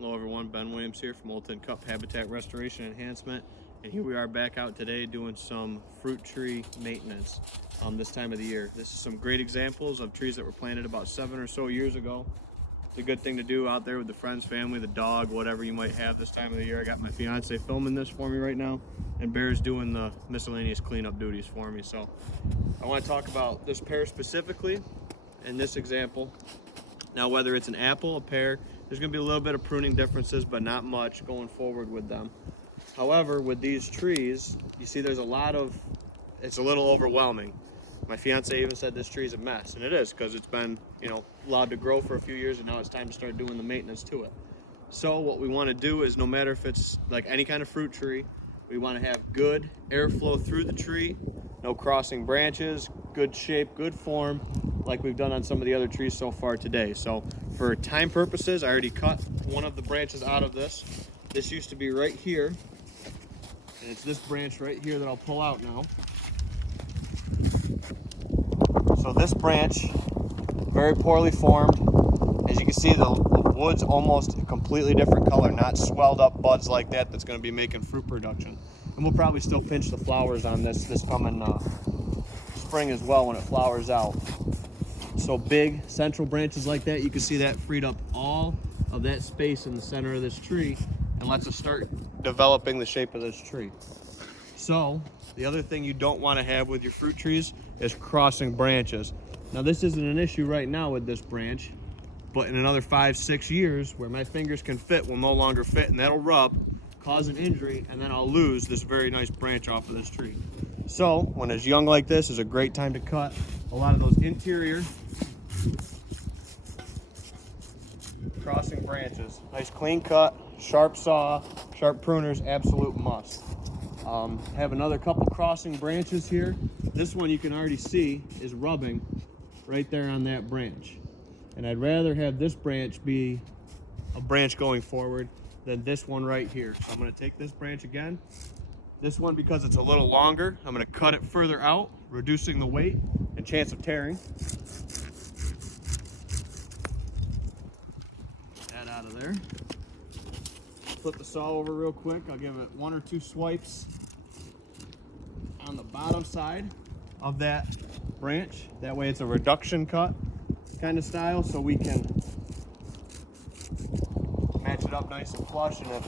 Hello everyone, Ben Williams here from Untitled Chapter Habitat Restoration Enhancement, and here we are back out today doing some fruit tree maintenance this time of the year. This is some great examples of trees that were planted about 7 or so years ago. It's a good thing to do out there with the friends, family, the dog, whatever you might have this time of the year. I got my fiance filming this for me right now, and Bear's doing the miscellaneous cleanup duties for me. So I want to talk about this pear specifically in this example. Now, whether it's an apple, a pear, there's going to be a little bit of pruning differences, but not much going forward with them. However, with these trees, you see there's it's a little overwhelming. My fiance even said this tree is a mess, and it is, because it's been, allowed to grow for a few years, and now it's time to start doing the maintenance to it. So what we want to do is, no matter if it's like any kind of fruit tree, we want to have good airflow through the tree, no crossing branches, good shape, good form, like we've done on some of the other trees so far today. So for time purposes, I already cut one of the branches out of this. This used to be right here, and it's this branch right here that I'll pull out now. So this branch, very poorly formed. As you can see, the wood's almost a completely different color, not swelled up buds like that that's going to be making fruit production. And we'll probably still pinch the flowers on this coming spring as well when it flowers out. So big central branches like that, you can see that freed up all of that space in the center of this tree and lets us start developing the shape of this tree. So the other thing you don't want to have with your fruit trees is crossing branches. Now this isn't an issue right now with this branch, but in another 5-6 years, where my fingers can fit will no longer fit, and that'll rub, cause an injury, and then I'll lose this very nice branch off of this tree. So when it's young like this is a great time to cut a lot of those interior crossing branches. Nice clean cut, sharp saw, sharp pruners, absolute must. Have another couple crossing branches here. This one you can already see is rubbing right there on that branch. And I'd rather have this branch be a branch going forward than this one right here. So I'm going to take this branch again. This one, because it's a little longer, I'm going to cut it further out, reducing the weight and chance of tearing. Get that out of there. Flip the saw over real quick. I'll give it 1 or 2 swipes on the bottom side of that branch. That way it's a reduction cut kind of style, so we can match it up nice and flush. And if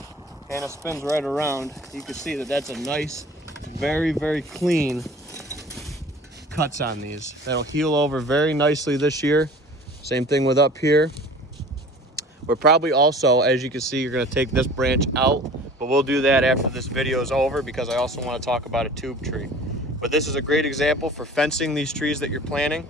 Hannah spins right around, you can see that that's a nice, very, very clean cuts on these. That'll heal over very nicely this year. Same thing with up here. We're probably also, as you can see, you're going to take this branch out, but we'll do that after this video is over, because I also want to talk about a tube tree. But this is a great example for fencing these trees that you're planting.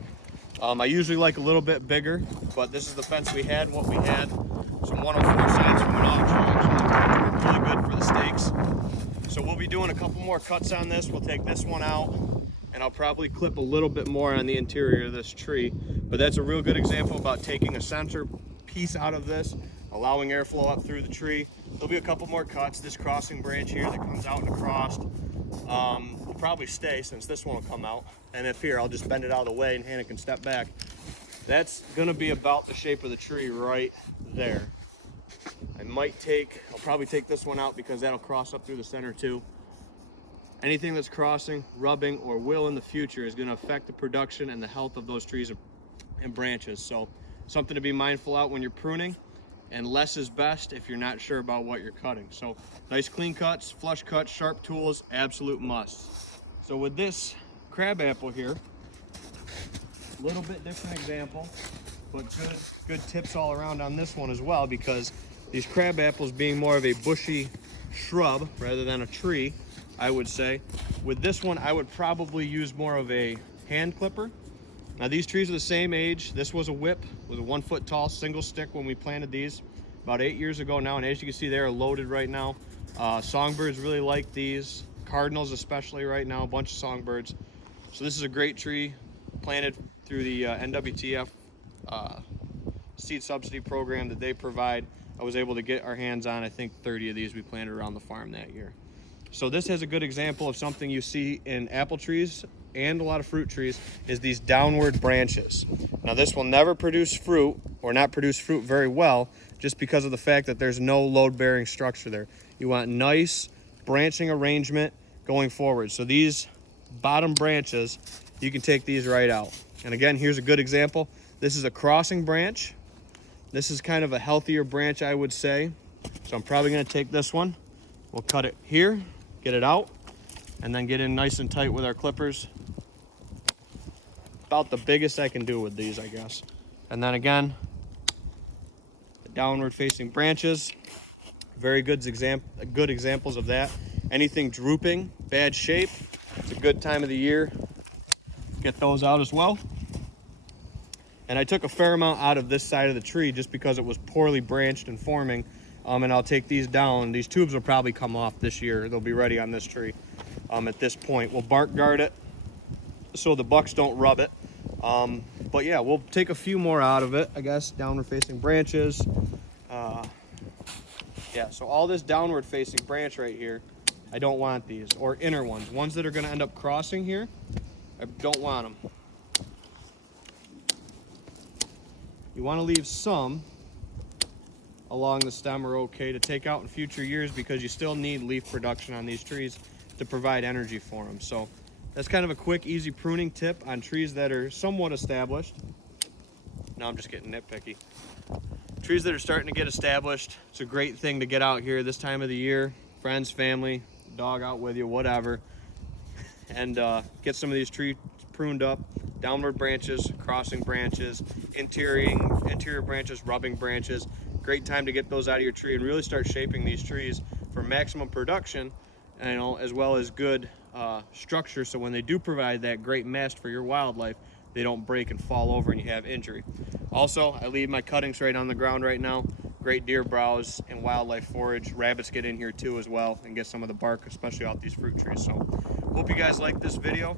I usually like a little bit bigger, but this is the fence we had. What we had, some 104 signs from an auction, actually really good for the stakes. So we'll be doing a couple more cuts on this. We'll take this one out, and I'll probably clip a little bit more on the interior of this tree. But that's a real good example about taking a center piece out of this, allowing airflow up through the tree. There'll be a couple more cuts. This crossing branch here that comes out and across will probably stay, since this one will come out. And if here, I'll just bend it out of the way and Hannah can step back. That's gonna be about the shape of the tree right there. I'll probably take this one out, because that'll cross up through the center too. Anything that's crossing, rubbing, or will in the future is gonna affect the production and the health of those trees and branches. So something to be mindful out when you're pruning, and less is best if you're not sure about what you're cutting. So nice clean cuts, flush cuts, sharp tools, absolute must. So with this crab apple here, a little bit different example, but good tips all around on this one as well, because these crab apples, being more of a bushy shrub rather than a tree, I would say, with this one I would probably use more of a hand clipper. Now these trees are the same age. This was a whip, was a 1 foot tall single stick when we planted these about 8 years ago now, and as you can see, they are loaded right now. Songbirds really like these, cardinals especially right now, a bunch of songbirds. So this is a great tree planted through the NWTF seed subsidy program that they provide. I was able to get our hands on, I think, 30 of these we planted around the farm that year. So this has a good example of something you see in apple trees and a lot of fruit trees, is these downward branches. Now this will never produce fruit, or not produce fruit very well, just because of the fact that there's no load-bearing structure there. You want nice branching arrangement going forward. So these bottom branches, you can take these right out. And again, here's a good example. This is a crossing branch. This is kind of a healthier branch, I would say. So I'm probably gonna take this one. We'll cut it here, get it out, and then get in nice and tight with our clippers. About the biggest I can do with these, I guess. And then again, the downward facing branches, very good examples of that. Anything drooping, bad shape, it's a good time of the year. Get those out as well. And I took a fair amount out of this side of the tree just because it was poorly branched and forming. And I'll take these down. These tubes will probably come off this year. They'll be ready on this tree at this point. We'll bark guard it so the bucks don't rub it. But yeah, we'll take a few more out of it, I guess. Downward facing branches. Yeah, so all this downward facing branch right here, I don't want these. Or inner ones that are gonna end up crossing here, I don't want them. You wanna leave some along the stem are okay to take out in future years, because you still need leaf production on these trees to provide energy for them. So that's kind of a quick, easy pruning tip on trees that are somewhat established. Now I'm just getting nitpicky. Trees that are starting to get established, it's a great thing to get out here this time of the year. Friends, family, dog out with you, whatever. And get some of these trees pruned up. Downward branches, crossing branches, interior branches, rubbing branches. Great time to get those out of your tree and really start shaping these trees for maximum production, and as well as good structure, so when they do provide that great mast for your wildlife, they don't break and fall over and you have injury. Also, I leave my cuttings right on the ground right now. Great deer browse and wildlife forage. Rabbits get in here too as well and get some of the bark, especially off these fruit trees. So hope you guys like this video.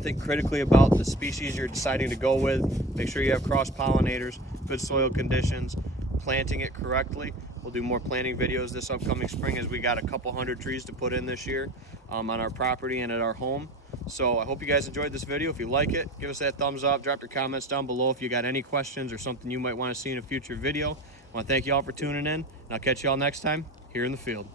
Think critically about the species you're deciding to go with. Make sure you have cross pollinators, good soil conditions, planting it correctly. We'll do more planting videos this upcoming spring, as we got a couple hundred trees to put in this year on our property and at our home. So I hope you guys enjoyed this video. If you like it, give us that thumbs up, drop your comments down below if you got any questions or something you might want to see in a future video. I want to thank you all for tuning in, and I'll catch you all next time here in the field.